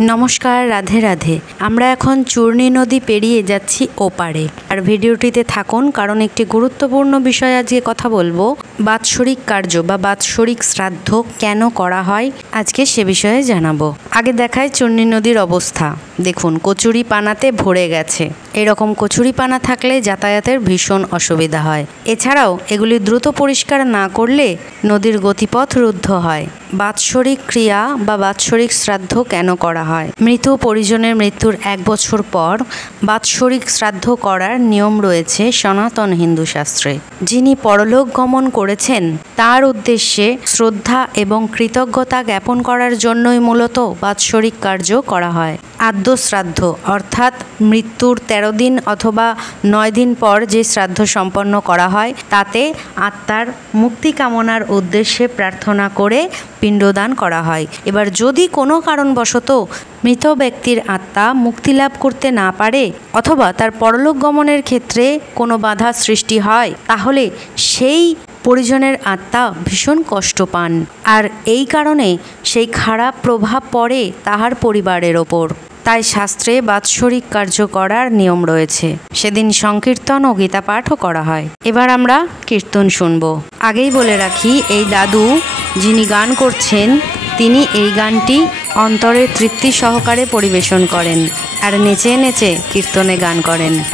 नमस्कार, राधे राधे। आमरा एखन चूर्णी नदी पेरिये जाচ্ছি ओपारे। और भिडियोटिते थाकुन कारण एकटी गुरुत्वपूर्ण विषय आजके कथा बोलबो। बात्सरिक कार्य बा बात्सरिक श्राद्ध केन करा हय आजके से विषये जानाबो। आगे देखाय चूर्णी नदीर अवस्था। देखुन कचुरी पानाते भरे गेছে। एरकम कचुरी पाना थाकले यातायातेर भीषण असुविधा हय। एछाड़ाओ एगुली द्रुत परिष्कार ना करले नदीर गतिपथ रुद्ध हय। बात्सरिक क्रिया बा बात्सरिक श्राद्ध केन करा हय? मृत परिजनेर मृत्युर 1 बछर पर बात्सरिक श्राद्ध करार नियम रयेछे सनातन हिंदू शास्त्रे। जिनि परलोक गमन करेछेन तार उद्देश्ये श्रद्धा एवं कृतज्ञता ज्ञापन करार जन्यई मूलत बात्सरिक कार्य करा हय। आद्य श्राद्ध अर्थात मृत्युर 13 दिन अथवा 9 दिन पर जे श्राद्ध सम्पन्न करा हय ताते आत्मार मुक्ति कामनार उद्देश्ये प्रार्थना करे पिंडदान करा हय। एबार यदि कोनो कारणबशत मृत व्यक्तिर आत्मा मुक्ति लाभ करते ना पारे अथवा तार परलोक गमनेर क्षेत्रे कोनो बाधा सृष्टि हय ताहले सेई परिजनेर आत्मा भीषण कष्ट पान और एई कारणे सेई खाराप प्रभाव पड़े ताहार परिवारेर ओपर। ताई शास्त्रे बात्सरिक कार्य करार नियम रयेछे। सेदिन संकीर्तन और गीता पाठो करा हय। एबार आमरा कीर्तन शुनबो। आगेई बोले राखी एई दादू जिनि गान करछेन तिनि एई गानटी अंतरे तृप्ति सहकारे परिवेशन करें और नेचे नेचे कीर्तने गान करें।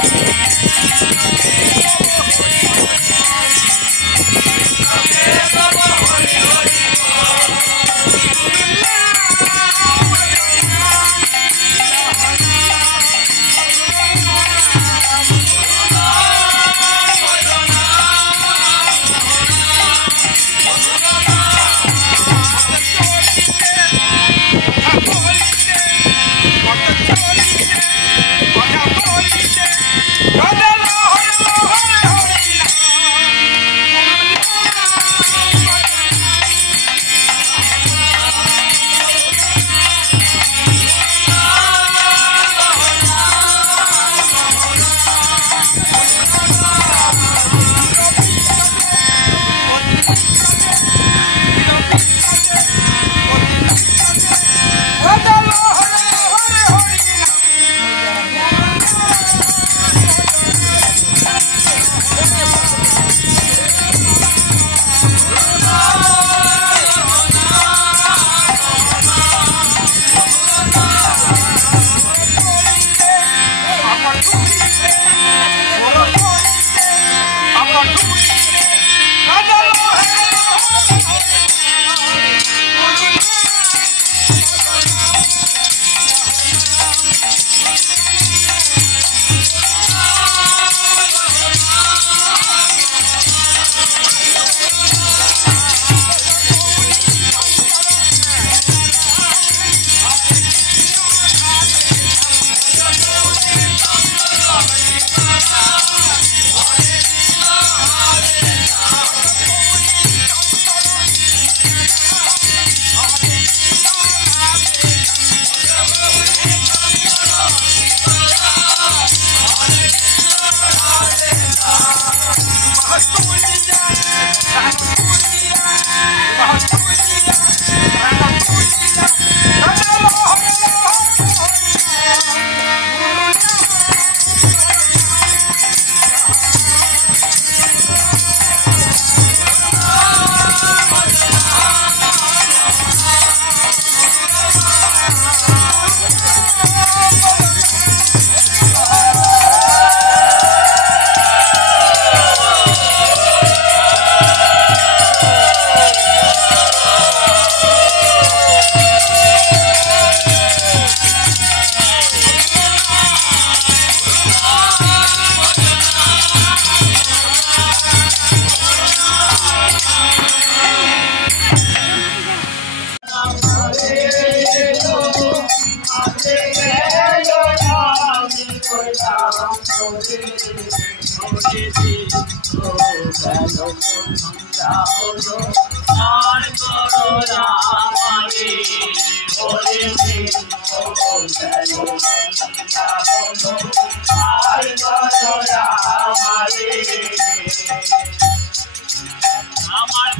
আমার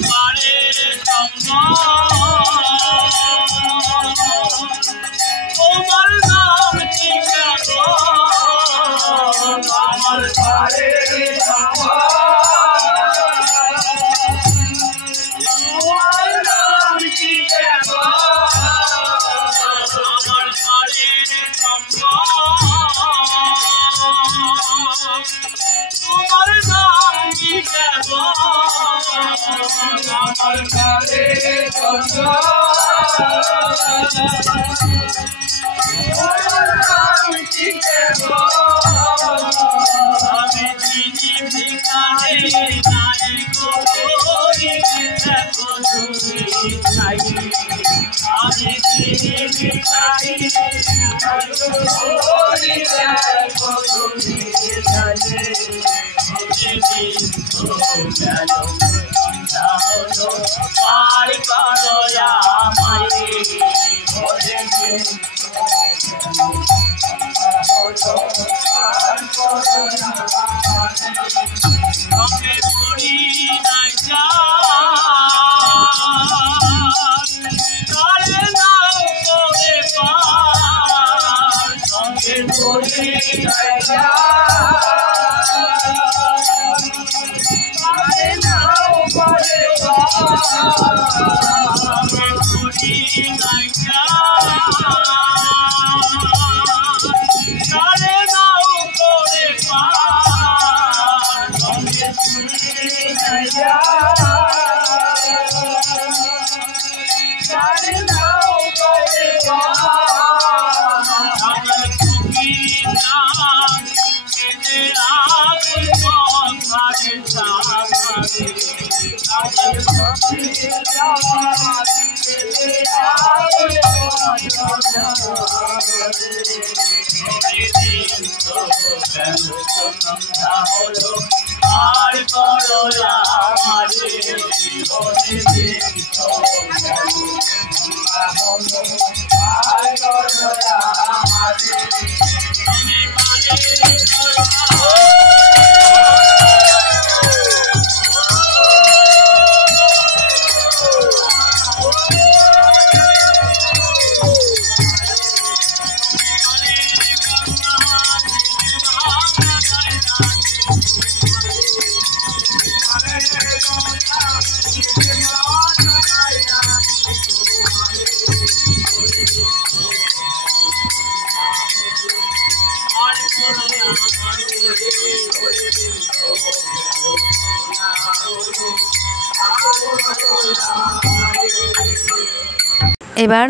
এবার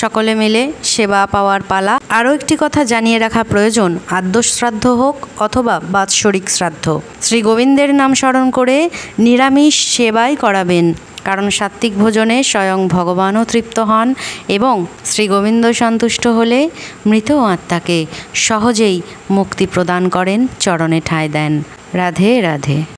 সকলে মিলে সেবা পাওয়ার পালা। আরও একটি কথা জানিয়ে রাখা প্রয়োজন, আদ্যশ্রাদ্ধ হোক অথবা বাৎসরিক শ্রাদ্ধ, শ্রী গোবিন্দের নাম স্মরণ করে নিরামিষ সেবাই করাবেন, কারণ সাত্ত্বিক ভোজনে স্বয়ং ভগবানও তৃপ্ত হন এবং শ্রী গোবিন্দ সন্তুষ্ট হলে মৃত আত্মাকে সহজেই মুক্তি প্রদান করেন, চরণে ঠাঁই দেন। রাধে রাধে।